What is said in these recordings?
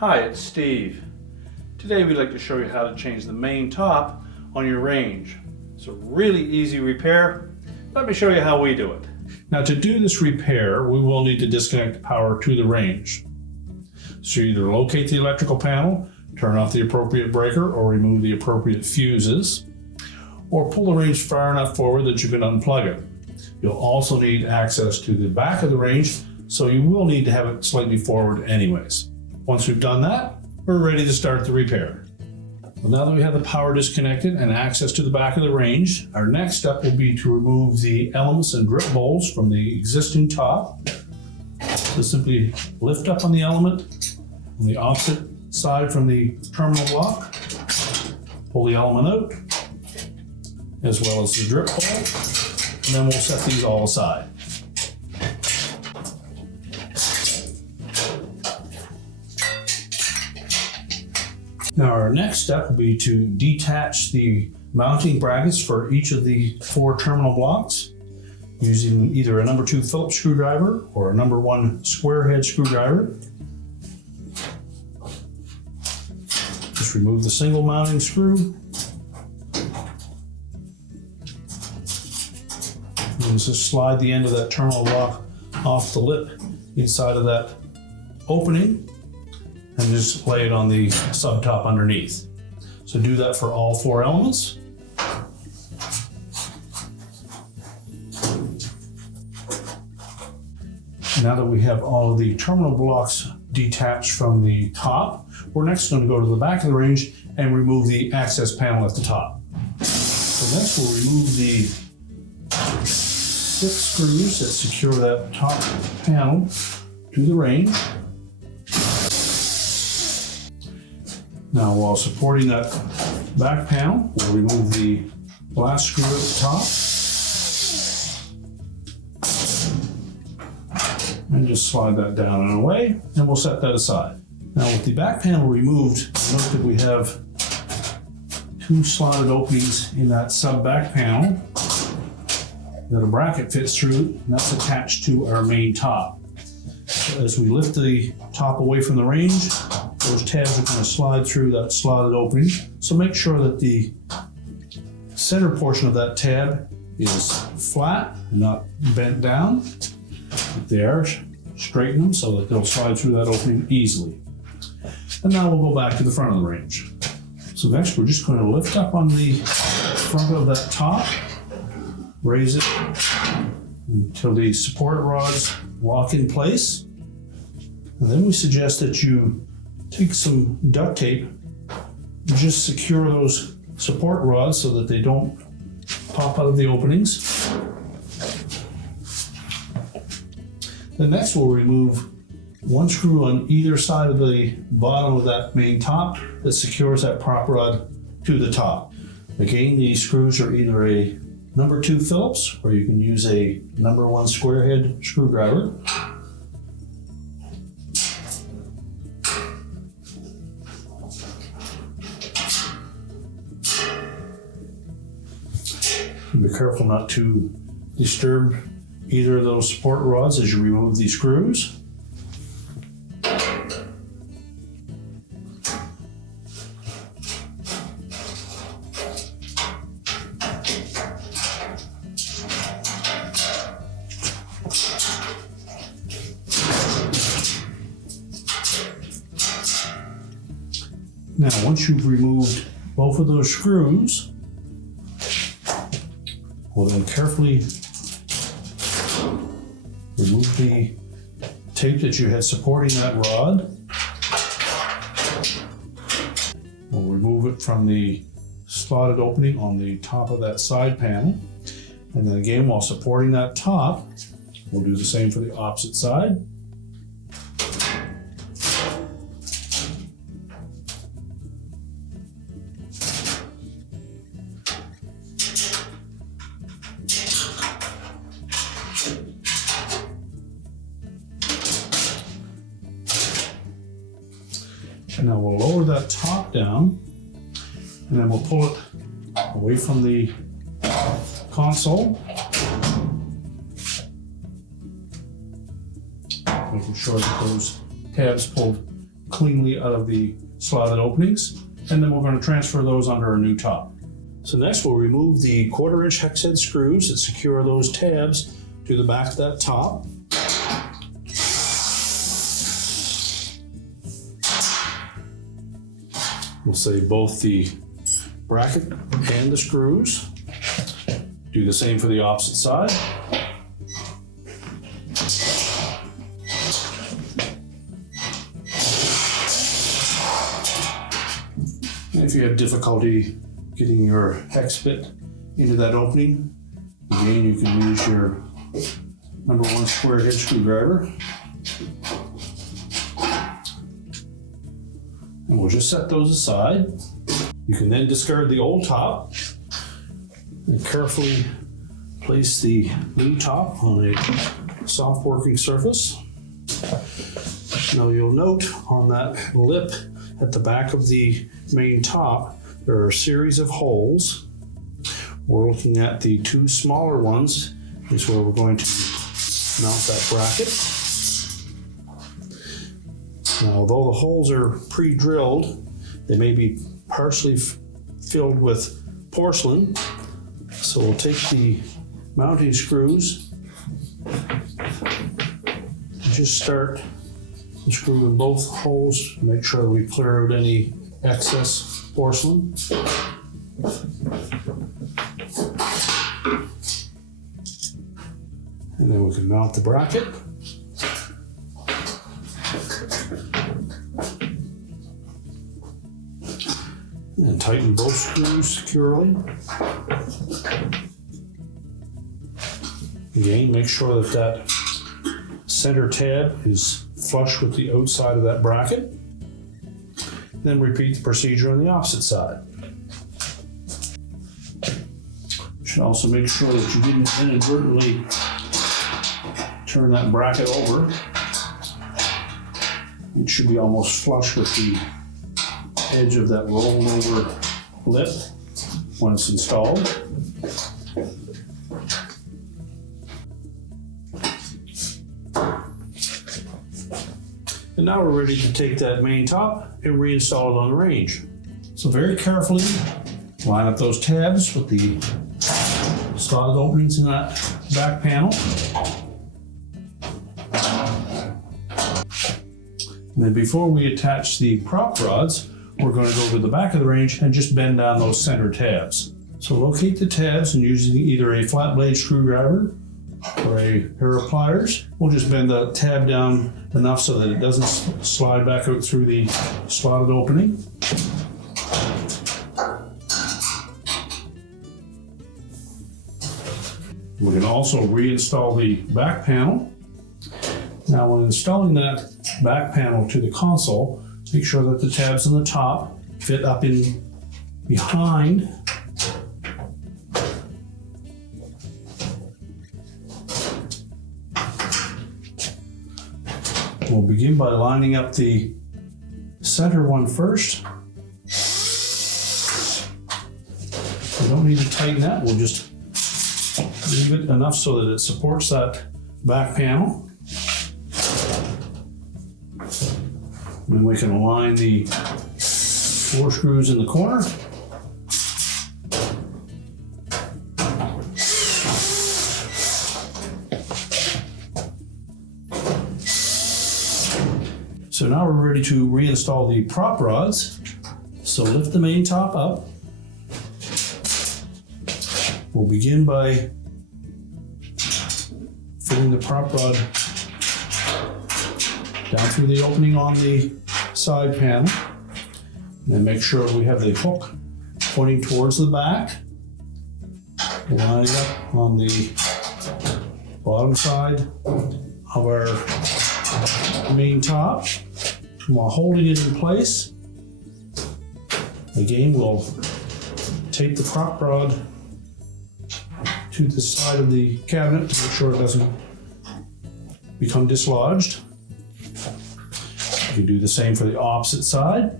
Hi, it's Steve. Today we'd like to show you how to change the main top on your range. It's a really easy repair. Let me show you how we do it. Now to do this repair, we will need to disconnect the power to the range. So you either locate the electrical panel, turn off the appropriate breaker, or remove the appropriate fuses, or pull the range far enough forward that you can unplug it. You'll also need access to the back of the range, so you will need to have it slightly forward anyways. Once we've done that, we're ready to start the repair. Well, now that we have the power disconnected and access to the back of the range, our next step will be to remove the elements and drip bowls from the existing top. So simply lift up on the element on the opposite side from the terminal block, pull the element out, as well as the drip bowl, and then we'll set these all aside. Now our next step will be to detach the mounting brackets for each of the 4 terminal blocks using either a number 2 Phillips screwdriver or a number 1 square head screwdriver. Just remove the single mounting screw and just slide the end of that terminal block off the lip inside of that opening and just lay it on the subtop underneath. So do that for all 4 elements. Now that we have all of the terminal blocks detached from the top, we're next going to go to the back of the range and remove the access panel at the top. So next we'll remove the 6 screws that secure that top panel to the range. Now, while supporting that back panel, we'll remove the last screw at the top and just slide that down and away, and we'll set that aside. Now, with the back panel removed, note that we have 2 slotted openings in that sub back panel that a bracket fits through, and that's attached to our main top. So as we lift the top away from the range, those tabs are going to slide through that slotted opening. So make sure that the center portion of that tab is flat and not bent down. If they are, straighten them so that they'll slide through that opening easily. And now we'll go back to the front of the range. So next we're just going to lift up on the front of that top, raise it until the support rods lock in place. And then we suggest that you take some duct tape and just secure those support rods so that they don't pop out of the openings. Then next we'll remove 1 screw on either side of the bottom of that main top that secures that prop rod to the top. Again, these screws are either a number 2 Phillips or you can use a number 1 square head screwdriver. Be careful not to disturb either of those support rods as you remove these screws. Now, once you've removed both of those screws, we'll then carefully remove the tape that you had supporting that rod. We'll remove it from the slotted opening on the top of that side panel. And then again, while supporting that top, we'll do the same for the opposite side. And now we'll lower that top down, and then we'll pull it away from the console, making sure that those tabs pulled cleanly out of the slotted openings, and then we're going to transfer those under a new top. So next we'll remove the 1/4" hex head screws that secure those tabs to the back of that top. We'll save both the bracket and the screws. Do the same for the opposite side. And if you have difficulty getting your hex bit into that opening, again, you can use your #1 square head screwdriver. And we'll just set those aside. You can then discard the old top and carefully place the new top on a soft working surface. Now you'll note on that lip at the back of the main top, there are a series of holes. We're looking at the 2 smaller ones is where we're going to mount that bracket. Now, although the holes are pre-drilled, they may be partially filled with porcelain. So we'll take the mounting screws and just start the screw in both holes to make sure we clear out any excess porcelain. And then we can mount the bracket. And tighten both screws securely. Again, make sure that that center tab is flush with the outside of that bracket. Then repeat the procedure on the opposite side. You should also make sure that you didn't inadvertently turn that bracket over. It should be almost flush with the edge of that rolled over lip when it's installed. And now we're ready to take that main top and reinstall it on the range. So very carefully line up those tabs with the slotted openings in that back panel. And then before we attach the prop rods, we're going to go to the back of the range and just bend down those center tabs. So locate the tabs and using either a flat blade screwdriver or a pair of pliers, we'll just bend the tab down enough so that it doesn't slide back out through the slotted opening. We can also reinstall the back panel. Now when installing that back panel to the console, make sure that the tabs on the top fit up in behind We'll begin by lining up the center one first. We don't need to tighten that, we'll just leave it enough so that it supports that back panel. And then we can align the 4 screws in the corner. So now we're ready to reinstall the prop rods. So lift the main top up. We'll begin by fitting the prop rod down through the opening on the side panel. And then make sure we have the hook pointing towards the back. Line it up on the bottom side of our main top. While holding it in place, again, we'll tape the prop rod to the side of the cabinet to make sure it doesn't become dislodged. You can do the same for the opposite side.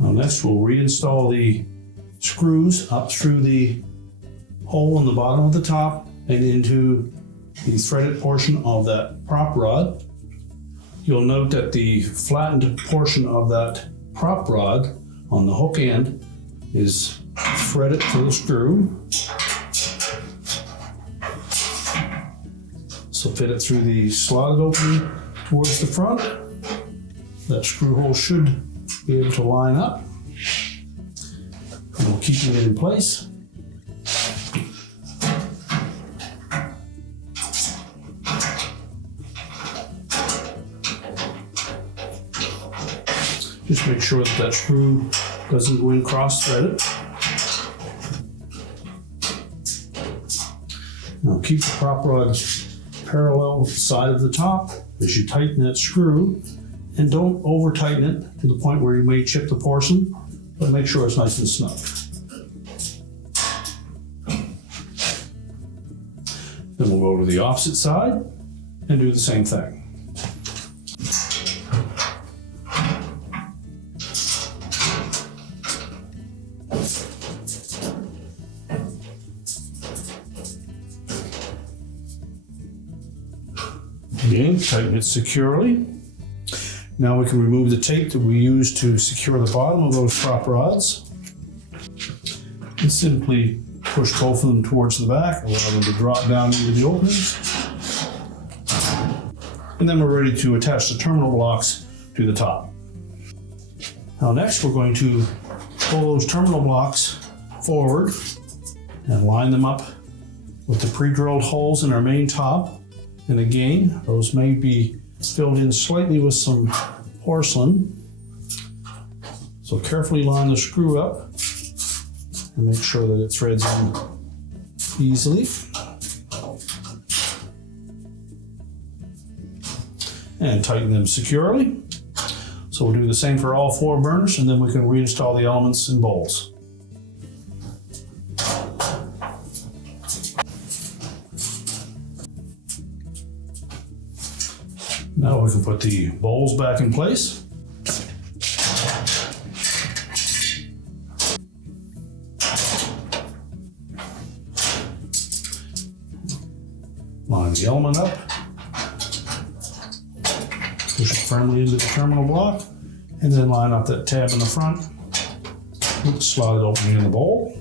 Next Next, we'll reinstall the screws up through the hole in the bottom of the top and into the threaded portion of that prop rod. You'll note that the flattened portion of that prop rod on the hook end is threaded to the screw. So fit it through the slotted opening towards the front. That screw hole should be able to line up. And we'll keep it in place. Just make sure that that screw doesn't go in cross-threaded. Now keep the prop rod parallel with the side of the top as you tighten that screw, and don't over tighten it to the point where you may chip the porcelain, but make sure it's nice and snug. Then we'll go to the opposite side and do the same thing. Again, tighten it securely. Now we can remove the tape that we used to secure the bottom of those prop rods. And simply push both of them towards the back, allow them to drop down into the openings. And then we're ready to attach the terminal blocks to the top. Now next we're going to pull those terminal blocks forward and line them up with the pre-drilled holes in our main top. And again, those may be filled in slightly with some porcelain. So carefully line the screw up and make sure that it threads in easily. And tighten them securely. So we'll do the same for all 4 burners, and then we can reinstall the elements and bowls. Now we can put the bowls back in place. Line the element up. Push it firmly into the terminal block, and then line up that tab in the front with the slotted opening in the bowl.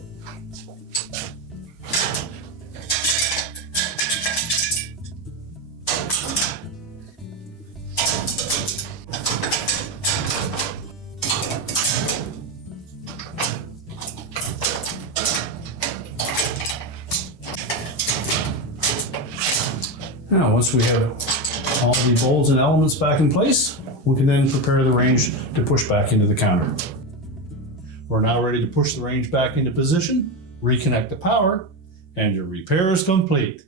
Now, once we have all the bowls and elements back in place, we can then prepare the range to push back into the counter. We're now ready to push the range back into position, reconnect the power, and your repair is complete.